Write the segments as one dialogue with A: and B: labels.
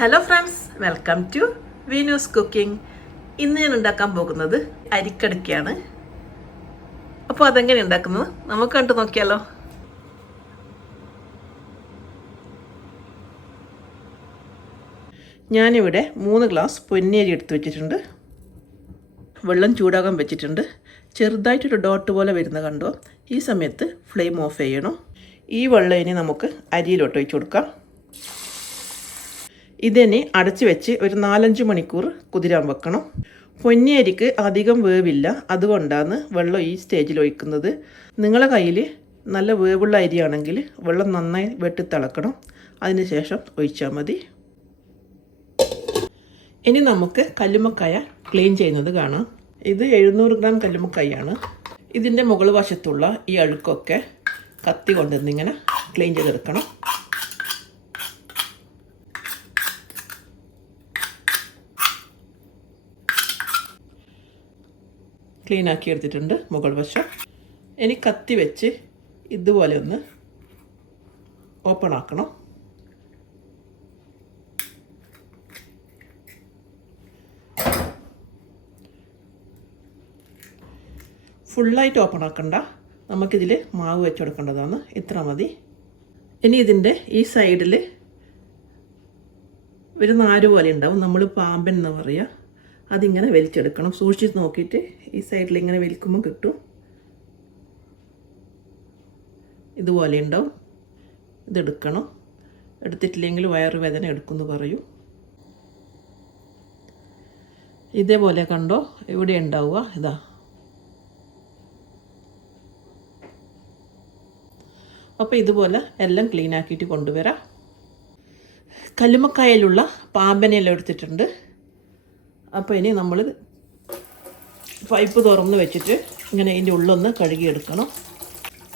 A: Hello friends welcome to Veenu's cooking ഇന്ന് ഞാൻ ഉണ്ടാക്കാൻ പോകുന്നത് അരിക്കടക്കയാണ്. അപ്പോൾ അതെങ്ങനെ ഉണ്ടാക്കുന്നത്? നമുക്ക് കണ്ടു നോക്കിയാലോ. ഞാനിവിടെ മൂന്ന് ഗ്ലാസ് പൊന്നേരി എടുത്ത് വെച്ചിട്ടുണ്ട്. വെള്ളം ചൂടാകാൻ വെച്ചിട്ടുണ്ട്. ചെറുതായിട്ടൊരു ഡോട്ട് പോലെ വരുന്ന കണ്ടോ? ഈ സമയത്ത് ഫ്ലെയിം ഓഫ് ചെയ്യണം. ഈ വെള്ളം ഇനി നമുക്ക് അരിയിലോട്ട് ഒഴിച്ചു കൊടുക്കാം. ഇതിനെ അടച്ചു വെച്ച് ഒരു നാലഞ്ച് മണിക്കൂർ കുതിരാൻ വെക്കണം. പൊന്നിയരിക്ക് അധികം വേവില്ല. അതുകൊണ്ടാണ് വെള്ളം ഈ സ്റ്റേജിൽ ഒഴിക്കുന്നത്. നിങ്ങളെ കയ്യിൽ നല്ല വേവുള്ള അരിയാണെങ്കിൽ വെള്ളം നന്നായി വെട്ടി തിളക്കണം. അതിന് ശേഷം ഒഴിച്ചാൽ മതി. ഇനി നമുക്ക് കല്ലുമക്കായ ക്ലീൻ ചെയ്യുന്നത് കാണാം. ഇത് എഴുന്നൂറ് ഗ്രാം കല്ലുമ്മക്കായാണ്. ഇതിന്റെ മുകൾ വശത്തുള്ള ഈ അഴുക്കൊക്കെ കത്തി കൊണ്ടുവന്നിങ്ങനെ ക്ലീൻ ചെയ്തെടുക്കണം. ക്ലീൻ ആക്കി എടുത്തിട്ടുണ്ട് മുകൾ വശം. ഇനി കത്തി വെച്ച് ഇതുപോലെ ഒന്ന് ഓപ്പൺ ആക്കണം ഫുള്ളായിട്ട് ഓപ്പൺ ആക്കണ്ട നമുക്കിതിൽ മാവ് വെച്ച് കൊടുക്കേണ്ടതാണ്. ഇത്ര മതി. ഇനി ഇതിന്റെ ഈ സൈഡിൽ ഒരു നാര് പോലെ ഉണ്ടാവും. നമ്മൾ പാമ്പൻ എന്ന് പറയുക അതിങ്ങനെ വലിച്ചെടുക്കണം. സൂക്ഷിച്ച് നോക്കിയിട്ട് ഈ സൈഡിൽ ഇങ്ങനെ വലിക്കുമ്പോൾ കിട്ടും. ഇതുപോലെ ഉണ്ടാവും. ഇതെടുക്കണം. എടുത്തിട്ടില്ലെങ്കിൽ വയറുവേദന എടുക്കുമെന്ന് പറയും. ഇതേപോലെ കണ്ടോ? ഇവിടെ ഉണ്ടാവുക. ഇതാ. അപ്പോൾ ഇതുപോലെ എല്ലാം ക്ലീൻ ആക്കിയിട്ട് കൊണ്ടുവരാം. കല്ലുമക്കായലുള്ള പാമ്പനെല്ലാം എടുത്തിട്ടുണ്ട്. അപ്പോൾ ഇനി നമ്മൾ പൈപ്പ് തുറന്ന് വെച്ചിട്ട് ഇങ്ങനെ ഇതിന്റെ ഉള്ളൊന്ന് കഴുകിയെടുക്കണം.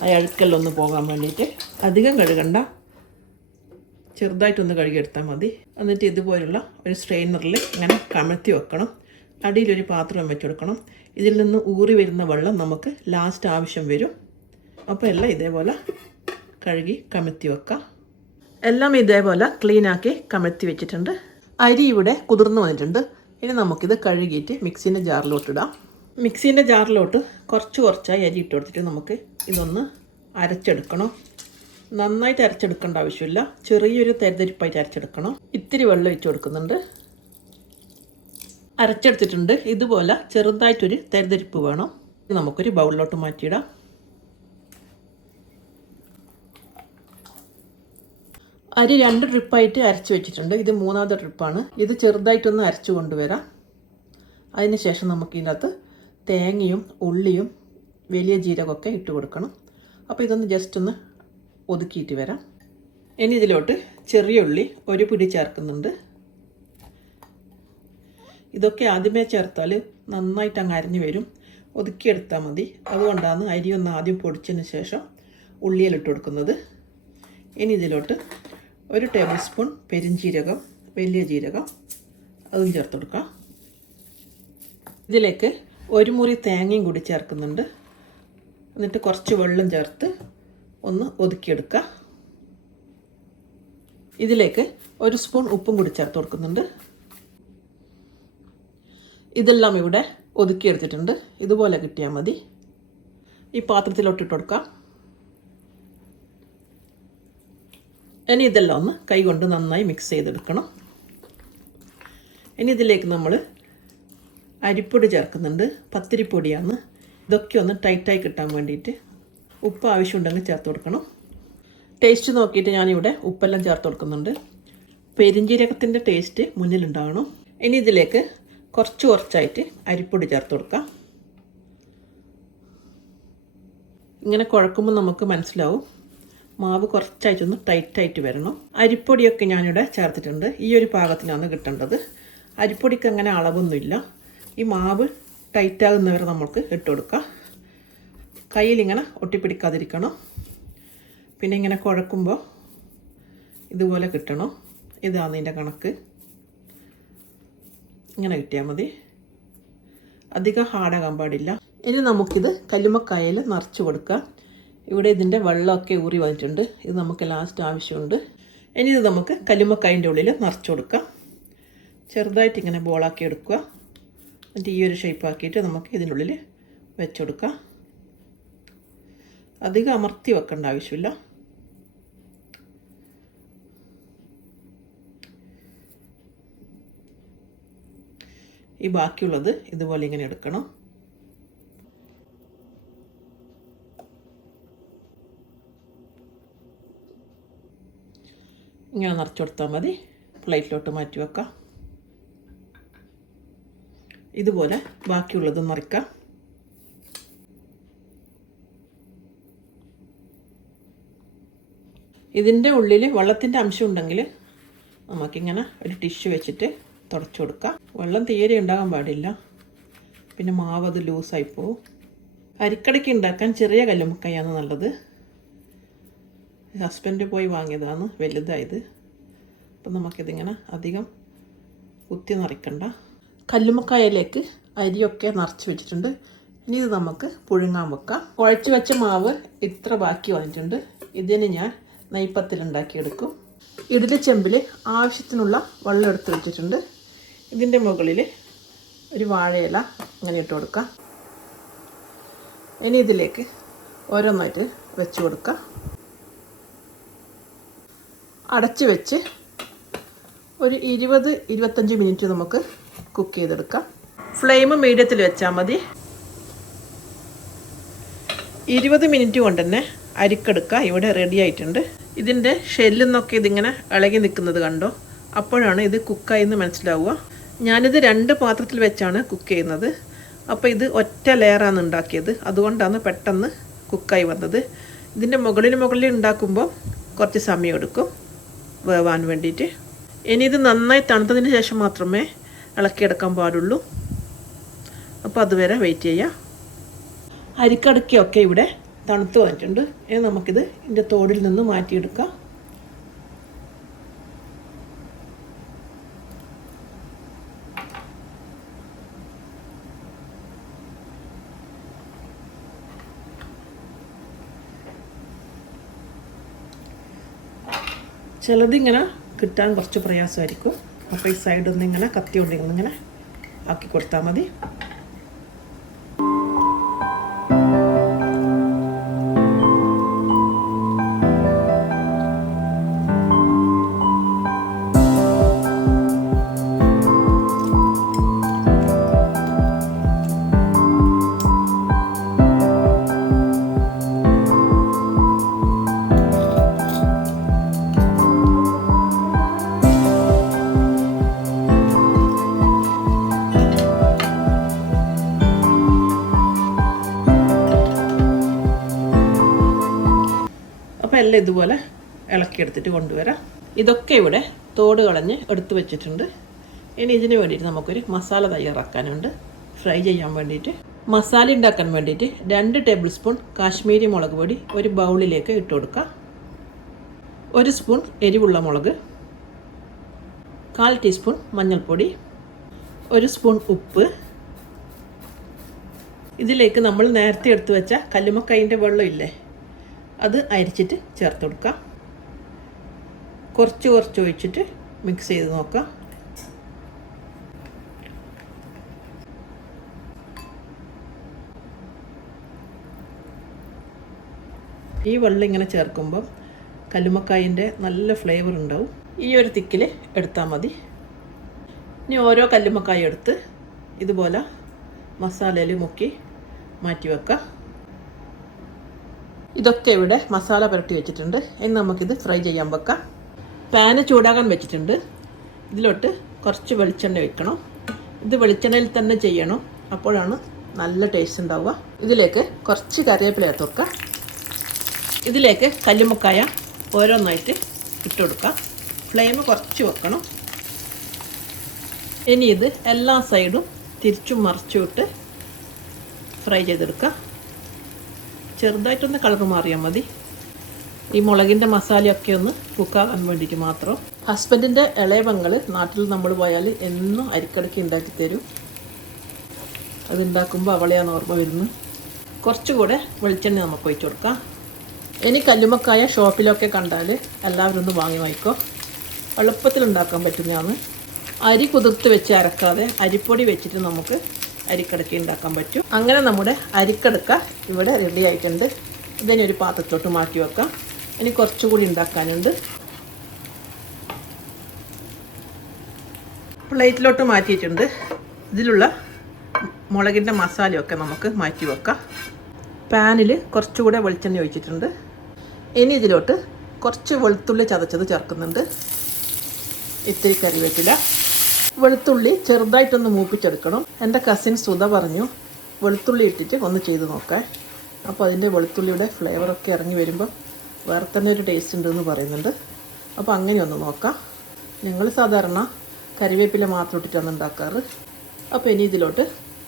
A: ആ അഴുക്കെല്ലാം ഒന്ന് പോകാൻ വേണ്ടിയിട്ട്. അധികം കഴുകണ്ട. ചെറുതായിട്ടൊന്ന് കഴുകിയെടുത്താൽ മതി. എന്നിട്ട് ഇതുപോലുള്ള ഒരു സ്ട്രെയിനറിൽ ഇങ്ങനെ കമഴ്ത്തി വെക്കണം. അടിയിലൊരു പാത്രം വെച്ച് കൊടുക്കണം ഇതിൽ നിന്ന് ഊറി വരുന്ന വെള്ളം നമുക്ക് ലാസ്റ്റ് ആവശ്യം വരും. അപ്പോൾ എല്ലാം ഇതേപോലെ കഴുകി കമഴ്ത്തി വെക്കാം. എല്ലാം ഇതേപോലെ ക്ലീനാക്കി കമഴ്ത്തി വെച്ചിട്ടുണ്ട്. അരി ഇവിടെ കുതിർന്നു വന്നിട്ടുണ്ട്. ഇനി നമുക്കിത് കഴുകിയിട്ട് മിക്സീന്റെ ജാറിലോട്ടിടാം മിക്സീന്റെ ജാറിലോട്ട് കുറച്ച് കുറച്ചായി അരി ഇട്ട് കൊടുത്തിട്ട് നമുക്ക് ഇതൊന്ന് അരച്ചെടുക്കണം. നന്നായിട്ട് അരച്ചെടുക്കേണ്ട ആവശ്യമില്ല. ചെറിയൊരു തെരഞ്ഞെടുപ്പായിട്ട് അരച്ചെടുക്കണം. ഇത്തിരി വെള്ളം ഒഴിച്ച് കൊടുക്കുന്നുണ്ട്. അരച്ചെടുത്തിട്ടുണ്ട്. ഇതുപോലെ ചെറുതായിട്ടൊരു തരിതരിപ്പ് വേണം. നമുക്കൊരു ബൗളിലോട്ട് മാറ്റിയിടാം. അരി രണ്ട് ട്രിപ്പായിട്ട് അരച്ച് വെച്ചിട്ടുണ്ട്. ഇത് മൂന്നാമത്തെ ട്രിപ്പാണ്. ഇത് ചെറുതായിട്ടൊന്ന് അരച്ച് കൊണ്ടുവരാം. അതിന് ശേഷം നമുക്ക് ഇതിനകത്ത് തേങ്ങയും ഉള്ളിയും വലിയ ജീരകമൊക്കെ ഇട്ട് കൊടുക്കണം. അപ്പോൾ ഇതൊന്ന് ജസ്റ്റ് ഒന്ന് ഒതുക്കിയിട്ട് വരാം. ഇനി ഇതിലോട്ട് ചെറിയ ഉള്ളി ഒരു പിടി ചേർക്കുന്നുണ്ട്. ഇതൊക്കെ ആദ്യമേ ചേർത്താൽ നന്നായിട്ട് അങ്ങ് അരിഞ്ഞു വരും. ഒതുക്കിയെടുത്താൽ മതി. അതുകൊണ്ടാണ് അരി ഒന്ന് ആദ്യം പൊടിച്ചതിന് ശേഷം ഉള്ളിയിലിട്ട് കൊടുക്കുന്നത്. ഇനി ഇതിലോട്ട് ഒരു ടേബിൾ സ്പൂൺ പെരിഞ്ജീരകം വലിയ ജീരകം. അതും ചേർത്ത് കൊടുക്കാം. ഇതിലേക്ക് ഒരു മുറി തേങ്ങയും കൂടി ചേർക്കുന്നുണ്ട്. എന്നിട്ട് കുറച്ച് വെള്ളം ചേർത്ത് ഒന്ന് ഒതുക്കിയെടുക്കുക ഇതിലേക്ക് ഒരു സ്പൂൺ ഉപ്പും കൂടി ചേർത്ത് കൊടുക്കുന്നുണ്ട്. ഇതെല്ലാം ഇവിടെ ഒതുക്കിയെടുത്തിട്ടുണ്ട്. ഇതുപോലെ കിട്ടിയാൽ മതി. ഈ പാത്രത്തിലോട്ടിട്ട് കൊടുക്കാം. ഇനി ഇതെല്ലാം ഒന്ന് കൈകൊണ്ട് നന്നായി മിക്സ് ചെയ്തെടുക്കണം. ഇനി ഇതിലേക്ക് നമ്മൾ അരിപ്പൊടി ചേർക്കുന്നുണ്ട്. പത്തിരിപ്പൊടിയാണ്. ഇതൊക്കെ ഒന്ന് ടൈറ്റായി കിട്ടാൻ വേണ്ടിയിട്ട് ഉപ്പ് ആവശ്യമുണ്ടെങ്കിൽ ചേർത്ത് കൊടുക്കണം. ടേസ്റ്റ് നോക്കിയിട്ട് ഞാനിവിടെ ഉപ്പെല്ലാം ചേർത്ത് കൊടുക്കുന്നുണ്ട്. പെരിഞ്ജീരകത്തിന്റെ ടേസ്റ്റ് മുന്നിലുണ്ടാകണം. ഇനി ഇതിലേക്ക് കുറച്ച് കുറച്ചായിട്ട് അരിപ്പൊടി ചേർത്ത് കൊടുക്കാം. ഇങ്ങനെ കുഴക്കുമ്പോൾ നമുക്ക് മനസ്സിലാവും. മാവ് കുറച്ചായിട്ടൊന്ന് ടൈറ്റായിട്ട് വരണം. അരിപ്പൊടിയൊക്കെ ഞാനിവിടെ ചേർത്തിട്ടുണ്ട്. ഈ ഒരു പാകത്തിനാണ് കിട്ടേണ്ടത്. അരിപ്പൊടിക്ക് അങ്ങനെ അളവൊന്നുമില്ല. ഈ മാവ് ടൈറ്റാകുന്നവരെ നമുക്ക് ഇട്ട് കൊടുക്കാം. കയ്യിലിങ്ങനെ ഒട്ടിപ്പിടിക്കാതിരിക്കണം. പിന്നെ ഇങ്ങനെ കുഴക്കുമ്പോൾ ഇതുപോലെ കിട്ടണം. ഇതാണ് ഇതിന്റെ കണക്ക്. ഇങ്ങനെ കിട്ടിയാൽ മതി. അധികം ഹാർഡാകാൻ പാടില്ല. ഇനി നമുക്കിത് കല്ലുമ്മക്കായയിൽ നിറച്ച് കൊടുക്കാം. ഇവിടെ ഇതിന്റെ വെള്ളമൊക്കെ ഊറി വന്നിട്ടുണ്ട്. ഇത് നമുക്ക് ലാസ്റ്റ് ആവശ്യമുണ്ട്. ഇനി ഇത് നമുക്ക് കല്ലുമ്മക്കായന്റെ ഉള്ളിൽ നിറച്ച് കൊടുക്കാം. ചെറുതായിട്ട് ഇങ്ങനെ ബോളാക്കി എടുക്കുക. എന്നിട്ട് ഈ ഒരു ഷേപ്പ് ആക്കിയിട്ട് നമുക്ക് ഇതിന്റെ ഉള്ളിൽ വെച്ചെടുക്കാം അധികം അമർത്തി വെക്കേണ്ട ആവശ്യമില്ല. ഈ ബാക്കിയുള്ളത് ഇതുപോലെ ഇങ്ങനെ എടുക്കണം. ഇങ്ങനെ നിറച്ച് കൊടുത്താൽ മതി. പ്ലേറ്റിലോട്ട് മാറ്റി വെക്കാം. ഇതുപോലെ ബാക്കിയുള്ളതും നിറയ്ക്കാം. ഇതിന്റെ ഉള്ളിൽ വെള്ളത്തിന്റെ അംശം ഉണ്ടെങ്കിൽ നമുക്കിങ്ങനെ ഒരു ടിഷ്യൂ വെച്ചിട്ട് തുടച്ചു കൊടുക്കാം. വെള്ളം തീരെ ഉണ്ടാകാൻ പാടില്ല. പിന്നെ മാവ് അത് ലൂസായി പോവും. അരിക്കടയ്ക്ക് ഉണ്ടാക്കാൻ ചെറിയ കല്ലുമുക്കയാണ് നല്ലത്. ഹസ്ബൻഡ് പോയി വാങ്ങിയതാണ് വലുതായത്. അപ്പം നമുക്കിതിങ്ങനെ അധികം കുത്തി നിറയ്ക്കണ്ട. കല്ലുമ്മക്കായയിലേക്ക് അരിയൊക്കെ നിറച്ച് വെച്ചിട്ടുണ്ട്. ഇനി ഇത് നമുക്ക് പുഴുങ്ങാൻ വെക്കാം. കുഴച്ച് വെച്ച മാവ് ഇത്ര ബാക്കി വന്നിട്ടുണ്ട്. ഇതിന് ഞാൻ നെയ്പ്പത്തിലുണ്ടാക്കിയെടുക്കും ഇഡലി ചെമ്പിൽ ആവശ്യത്തിനുള്ള വെള്ളം എടുത്ത് വെച്ചിട്ടുണ്ട്. ഇതിന്റെ മുകളിൽ ഒരു വാഴയില അങ്ങനെ ഇട്ട് കൊടുക്കാം. ഇനി ഇതിലേക്ക് ഓരോന്നായിട്ട് വെച്ച് കൊടുക്കാം. അടച്ച് വെച്ച് ഒരു ഇരുപത് ഇരുപത്തഞ്ച് മിനിറ്റ് നമുക്ക് കുക്ക് ചെയ്തെടുക്കാം. ഫ്ലെയിം മീഡിയത്തിൽ വെച്ചാൽ മതി. ഇരുപത് മിനിറ്റ് കൊണ്ട് തന്നെ അരിക്കെടുക്കുക. ഇവിടെ റെഡി ആയിട്ടുണ്ട്. ഇതിന്റെ ഷെല്ലിൽ നിന്നൊക്കെ ഇതിങ്ങനെ ഇളകി നിൽക്കുന്നത് കണ്ടോ? അപ്പോഴാണ് ഇത് കുക്കായി എന്ന് മനസ്സിലാവുക. ഞാനിത് രണ്ട് പാത്രത്തിൽ വെച്ചാണ് കുക്ക് ചെയ്യുന്നത്. അപ്പോൾ ഇത് ഒറ്റ ലെയറാണ് ഉണ്ടാക്കിയത്. അതുകൊണ്ടാണ് പെട്ടെന്ന് കുക്കായി വന്നത്. ഇതിന്റെ മുകളിൽ മുകളിൽ ഉണ്ടാക്കുമ്പോൾ കുറച്ച് സമയം എടുക്കും വേവാൻ വേണ്ടിയിട്ട്. ഇനി ഇത് നന്നായി തണുത്തതിന് ശേഷം മാത്രമേ ഇളക്കിയെടുക്കാൻ പാടുള്ളൂ. അപ്പോൾ അതുവരെ വെയിറ്റ് ചെയ്യാം. അരിക്കടക്കയൊക്കെ ഇവിടെ തണുത്ത് വന്നിട്ടുണ്ട്. ഇനി നമുക്കിത് ഇതിന്റെ തോടിൽ നിന്ന് മാറ്റിയെടുക്കാം. ചിലതിങ്ങനെ കിട്ടാൻ കുറച്ച് പ്രയാസമായിരിക്കും. അപ്പോൾ ഈ സൈഡൊന്നിങ്ങനെ കത്തി കൊണ്ടിങ്ങനെ ആക്കി കൊടുത്താൽ മതി. എല്ലാം ഇതുപോലെ ഇളക്കിയെടുത്തിട്ട് കൊണ്ടുവരാം. ഇതൊക്കെ ഇവിടെ തോട് കളഞ്ഞ് എടുത്തു വെച്ചിട്ടുണ്ട്. ഇനി ഇതിന് വേണ്ടിയിട്ട് നമുക്കൊരു മസാല തയ്യാറാക്കാനുണ്ട്. ഫ്രൈ ചെയ്യാൻ വേണ്ടിയിട്ട്. മസാല ഉണ്ടാക്കാൻ വേണ്ടിയിട്ട് രണ്ട് ടേബിൾ സ്പൂൺ കാശ്മീരി മുളക് പൊടി ഒരു ബൗളിലേക്ക് ഇട്ട് കൊടുക്കാം. ഒരു സ്പൂൺ എരിവുള്ള മുളക്. കാൽ ടീസ്പൂൺ മഞ്ഞൾപ്പൊടി. ഒരു സ്പൂൺ ഉപ്പ്. ഇതിലേക്ക് നമ്മൾ നേരത്തെ എടുത്തു വെച്ച കല്ലുമക്കൈന്റെ വെള്ളം ഇല്ലേ അത് അരിച്ചിട്ട് ചേർത്ത് കൊടുക്കാം. കുറച്ച് കുറച്ച് ഒഴിച്ചിട്ട് മിക്സ് ചെയ്ത് നോക്കാം. ഈ വെള്ളം ഇങ്ങനെ ചേർക്കുമ്പം കല്ലുമക്കായിന്റെ നല്ല ഫ്ലേവർ ഉണ്ടാവും. ഈ ഒരു തിക്കിൽ എടുത്താൽ മതി. ഇനി ഓരോ കല്ലുമക്കായ എടുത്ത് ഇതുപോലെ മസാലയിൽ മുക്കി മാറ്റി വെക്കാം. ഇതൊക്കെ ഇവിടെ മസാല പുരട്ടി വെച്ചിട്ടുണ്ട്. ഇനി നമുക്കിത് ഫ്രൈ ചെയ്യാൻ വെക്കാം. പാന് ചൂടാകാൻ വെച്ചിട്ടുണ്ട്. ഇതിലോട്ട് കുറച്ച് വെളിച്ചെണ്ണ വെക്കണം. ഇത് വെളിച്ചെണ്ണയിൽ തന്നെ ചെയ്യണം. അപ്പോഴാണ് നല്ല ടേസ്റ്റ് ഉണ്ടാവുക. ഇതിലേക്ക് കുറച്ച് കറിവേപ്പില ചേർത്ത് കൊടുക്കാം ഇതിലേക്ക് കല്ലുമുക്കായ ഓരോന്നായിട്ട് ഇട്ട് കൊടുക്കാം ഫ്ലെയിം കുറച്ച് വെക്കണം. ഇനി ഇത് എല്ലാ സൈഡും തിരിച്ചും മറിച്ചും ഇട്ട് ഫ്രൈ ചെയ്തെടുക്കാം ചെറുതായിട്ടൊന്ന് കളർ മാറിയാൽ മതി. ഈ മുളകിന്റെ മസാലയൊക്കെ ഒന്ന് കുക്കാകാൻ വേണ്ടിയിട്ട് മാത്രം. ഹസ്ബൻഡിന്റെ ഇളയവങ്ങൾ നാട്ടിൽ നമ്മൾ പോയാൽ എന്നും അരിക്കടക്കി ഉണ്ടാക്കി തരും. അതുണ്ടാക്കുമ്പോൾ അവളെയാണ് ഓർമ്മ വരുന്നത്. കുറച്ചുകൂടെ വെളിച്ചെണ്ണ നമുക്ക് ഒഴിച്ചു കൊടുക്കാം. ഇനി കല്ലുമക്കായ ഷോപ്പിലൊക്കെ കണ്ടാൽ എല്ലാവരും ഒന്ന് വാങ്ങി വാങ്ങിക്കോ. എളുപ്പത്തിൽ ഉണ്ടാക്കാൻ പറ്റുന്നതാണ്. അരി കുതിർത്ത് വെച്ച് അരക്കാതെ അരിപ്പൊടി വെച്ചിട്ട് നമുക്ക് അരിക്കടക്ക ഉണ്ടാക്കാൻ പറ്റും. അങ്ങനെ നമ്മുടെ അരിക്കടക്ക ഇവിടെ റെഡി ആയിട്ടുണ്ട്. ഒരു പാത്രത്തോട്ട് മാറ്റി വെക്കാം. ഇനി കുറച്ചുകൂടി ഉണ്ടാക്കാനുണ്ട്. പ്ലേറ്റിലോട്ട് മാറ്റിയിട്ടുണ്ട്. ഇതിലുള്ള മുളകിന്റെ മസാലയൊക്കെ നമുക്ക് മാറ്റി വെക്കാം. പാനിൽ കുറച്ചുകൂടെ വെളിച്ചെണ്ണ ഒഴിച്ചിട്ടുണ്ട്. ഇനി ഇതിലോട്ട് കുറച്ച് വെളുത്തുള്ളി ചതച്ചത് ചേർക്കുന്നുണ്ട്. ഇത്തിരി കറിവേപ്പില. വെളുത്തുള്ളി ചെറുതായിട്ടൊന്ന് മൂപ്പിച്ചെടുക്കണം. എന്റെ കസിൻ സുധ പറഞ്ഞു വെളുത്തുള്ളി ഇട്ടിട്ട് ഒന്ന് ചെയ്ത് നോക്കാം. അപ്പോൾ അതിന്റെ വെളുത്തുള്ളിയുടെ ഫ്ലേവറൊക്കെ ഇറങ്ങി വരുമ്പോൾ വേറെ തന്നെ ഒരു ടേസ്റ്റ് ഉണ്ടെന്ന് പറയുന്നുണ്ട്. അപ്പോൾ അങ്ങനെ ഒന്ന് നോക്കാം. ഞങ്ങൾ സാധാരണ കരിവേപ്പില മാത്രം ഇട്ടിട്ടാണ് ഉണ്ടാക്കാറ്. അപ്പോൾ ഇനി ഇതിലോട്ട്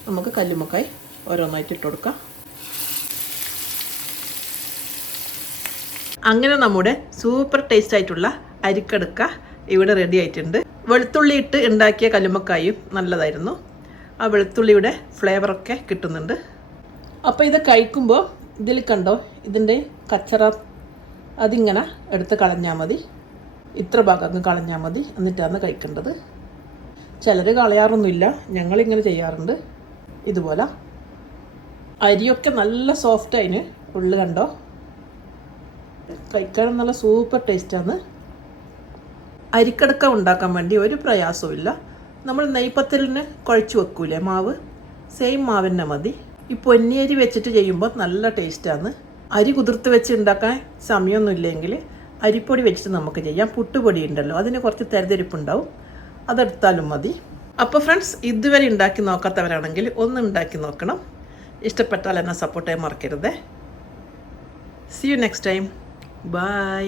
A: നമുക്ക് കല്ലുമ്മക്കായി ഓരോന്നായിട്ട് ഇട്ട് കൊടുക്കാം. അങ്ങനെ നമ്മുടെ സൂപ്പർ ടേസ്റ്റ് ആയിട്ടുള്ള അരിക്കടുക്ക ഇവിടെ റെഡി ആയിട്ടുണ്ട്. വെളുത്തുള്ളി ഇട്ട് ഉണ്ടാക്കിയ കല്ലുമ്മക്കായും നല്ലതായിരുന്നു. ആ വെളുത്തുള്ളിയുടെ ഫ്ലേവറൊക്കെ കിട്ടുന്നുണ്ട്. അപ്പോൾ ഇത് കഴിക്കുമ്പോൾ ഇതിൽ കണ്ടോ? ഇതിന്റെ കച്ചറ അതിങ്ങനെ എടുത്ത് കളഞ്ഞാൽ മതി. ഇത്ര ഭാഗം കളഞ്ഞാൽ മതി. എന്നിട്ടാണ് കഴിക്കേണ്ടത്. ചിലർ കളയാറൊന്നുമില്ല. ഞങ്ങളിങ്ങനെ ചെയ്യാറുണ്ട്. ഇതുപോലെ. അരിയൊക്കെ നല്ല സോഫ്റ്റ് അതിന് ഉള്ളു കണ്ടോ? കഴിക്കാൻ നല്ല സൂപ്പർ ടേസ്റ്റാണ് അരിക്കടക്ക ഉണ്ടാക്കാൻ വേണ്ടി ഒരു പ്രയാസവും നമ്മൾ നെയ്പത്തലിന് കുഴച്ച് വെക്കൂലേ മാവ്? സെയിം മാവ് തന്നെ മതി. ഈ പൊന്നിയരി വെച്ചിട്ട് ചെയ്യുമ്പോൾ നല്ല ടേസ്റ്റാണ് അരി കുതിർത്ത് വെച്ച് ഉണ്ടാക്കാൻ സമയമൊന്നുമില്ലെങ്കിൽ അരിപ്പൊടി വെച്ചിട്ട് നമുക്ക് ചെയ്യാം. പുട്ടുപൊടി ഉണ്ടല്ലോ അതിന് കുറച്ച് തെരഞ്ഞെടുപ്പുണ്ടാവും അതെടുത്താലും മതി. അപ്പോൾ ഫ്രണ്ട്സ് ഇതുവരെ ഉണ്ടാക്കി നോക്കാത്തവരാണെങ്കിൽ ഒന്ന് ഉണ്ടാക്കി നോക്കണം. ഇഷ്ടപ്പെട്ടാൽ എന്നെ സപ്പോർട്ട് ചെയ്യാൻ മറക്കരുതേ. See you next time bye